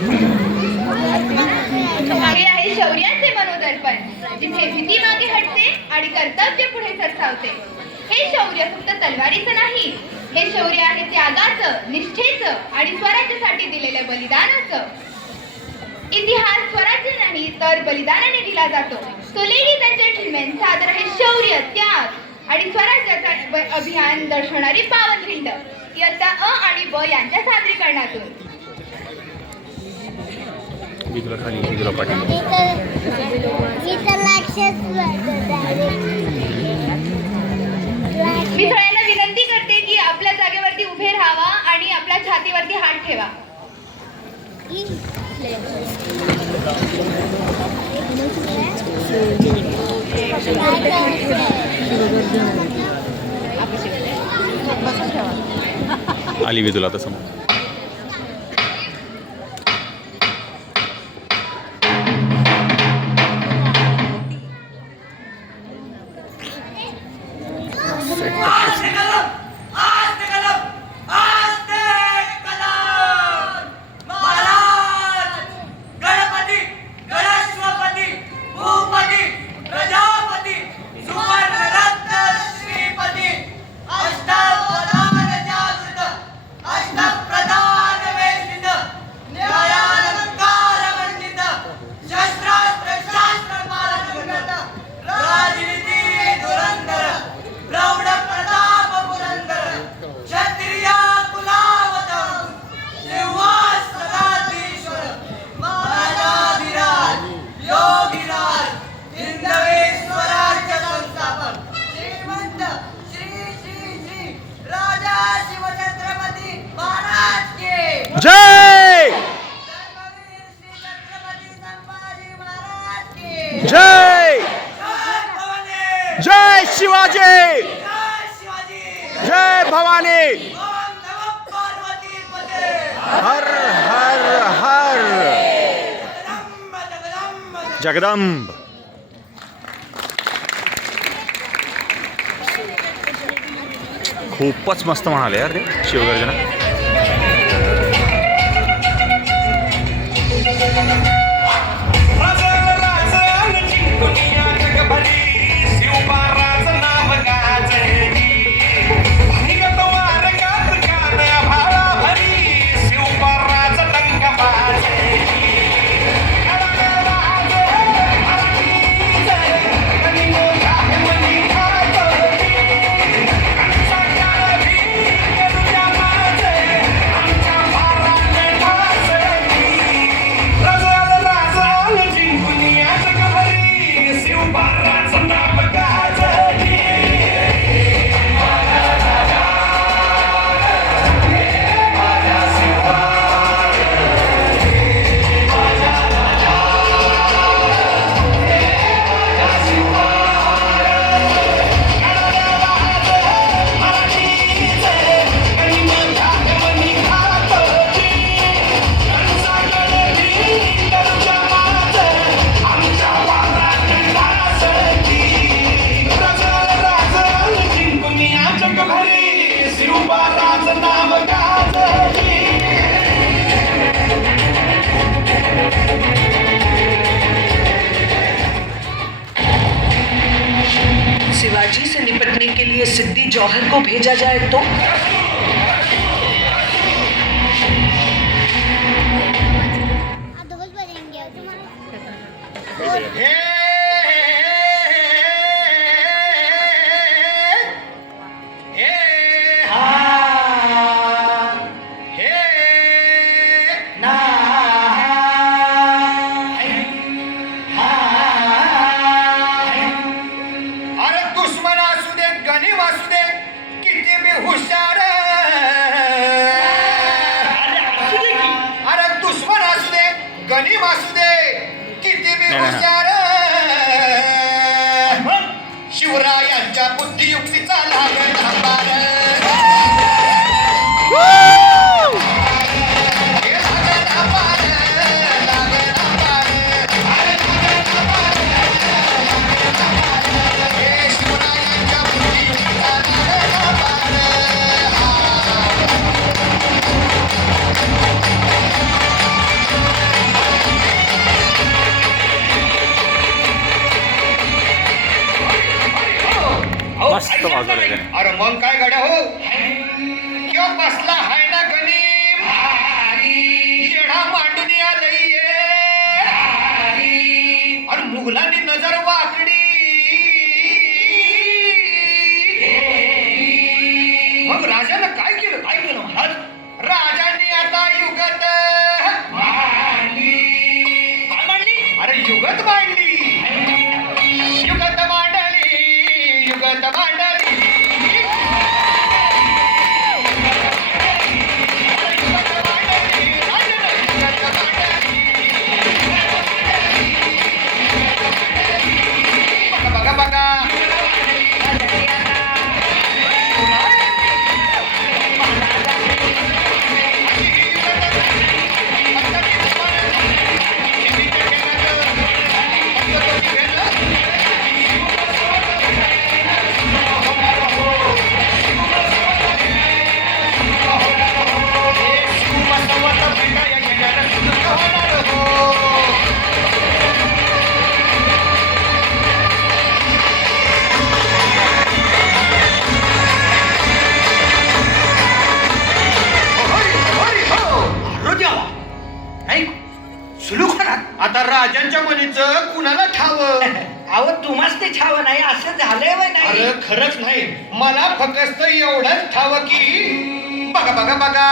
हे आहे शौर्याचे मनोदर्पण, जिथे भीती मागे हटते आणि कर्तव्य पुढे सरसावते. हे शौर्य फक्त तलवारीचं नाही, हे शौर्य आहे त्यागाचं, निष्ठेचं आणि स्वराज्यासाठी दिलेल्या बलिदानाचं. इतिहास स्वराज्य नाही तर बलिदानाने दिला जातो. So ladies and gentlemen, सादर आहे शौर्य, त्याग आणि स्वराज्याचा अभियान दर्शवणारी पावनखिंड इयत्ता अ आणि ब यांच्या सादरीकरणातून. मी सगळ्यांना विनंती करते की आपल्या जागेवरती उभे राहावा आणि आपल्या छातीवरती हात ठेवा. आली मी तुला तसं. जय जय जय शिवाजी, जय भवानी, हर हर हर जगदंब. खूपच मस्त म्हणाले यार रे शिवगर्जना. शिवाजी से निपटने के लिए सिद्दी जौहर को भेजा जाए तो गणी वासू दे किती बी हुशार, शिवरायांच्या बुद्धियुक्तीचा लागण अंबार. अरे मग काय गड्या हो किंवा बसला हाय ना गणिम येणा मांडून आलंय आणि मुघलांनी नजर वाकडी मग राजानं काय केलं महाराज राजांनी आता युगत मांडली अरे युगत मांडली युगत मांडली युगत मांडली बघा बघा आता राजांच्या मनीचं कुणाला ठावं अहो तुम्हाच ते छाव नाही असं झालंय व नाही अरे खरंच नाही मला फक्त एवढंच ठावं की बघा बघा बघा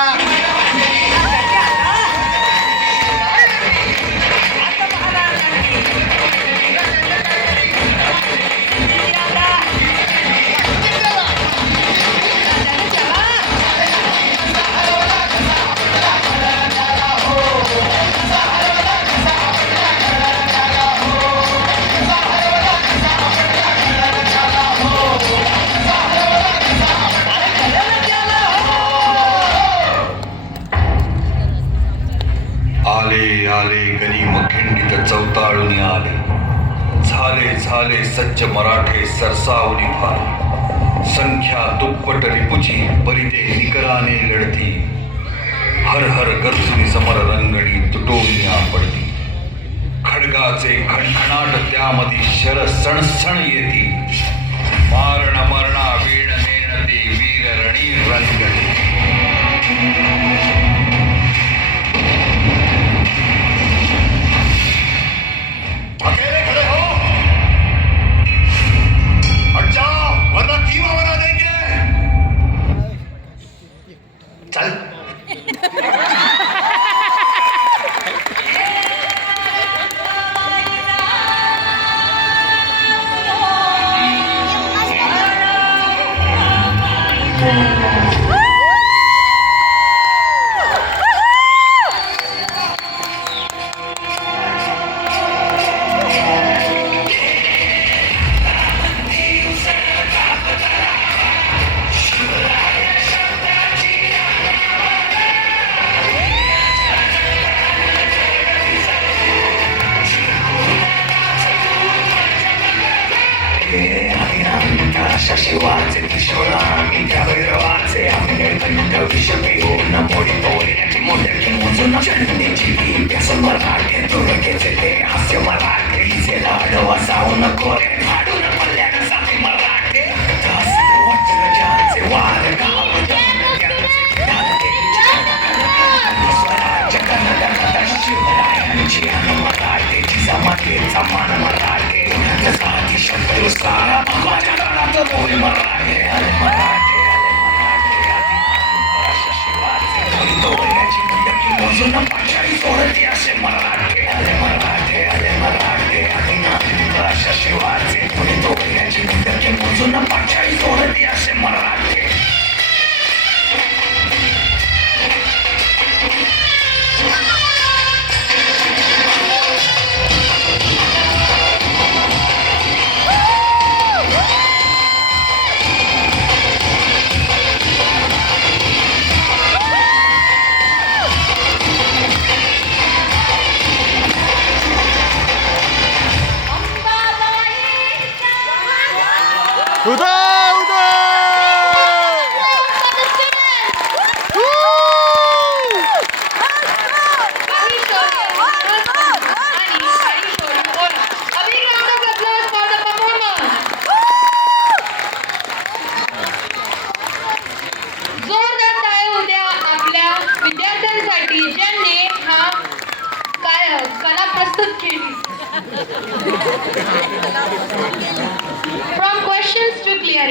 आले आले गनिम खिंडित चौताळून आले झाले झाले सज्ज मराठे सरसावली भाई संख्या दुप्पट रिपुची परिते निकराने लढती हर हर गरजुनी समर रंगणी तुटोनिया पडती खडगाचे खणखणाट त्यामध्ये शर सणसण येती मारण मरणा वीण नेणते वीर रणी रंगणी अकेले खड़े हो हट जाओ वरना कीमा बना देंगे चल शिवाचे किशोरा मी त्या भैरवाचे आम्ही निर्बंध विष पिऊन मोडी पोहण्याची मोदकी मोजून चंडीची ती व्यसन मराठे तुरकेचे ते हास्य मराठे हिचे लाडवा जाऊन कोरे फाडून पडल्यानं साथी मराठे वज्रजांचे वार स्वराज्य कन्नड शिवरायांची मराठेची समाधीचा मान मराठे साथी शत्रू सारा भगवाच्या रणात बोल मराठे आले मराठे शिवाचे डोळ्याची मुंडकी मोजून पाचाळी सोडती असे मराठे आले मराठे अशा शिवाचे डोळ्याची मुंडकी मोजून पाचाळी सोडती असे मराठे विद्यार्थ्यांसाठी ज्यांनी हा कला प्रस्तुत केली. From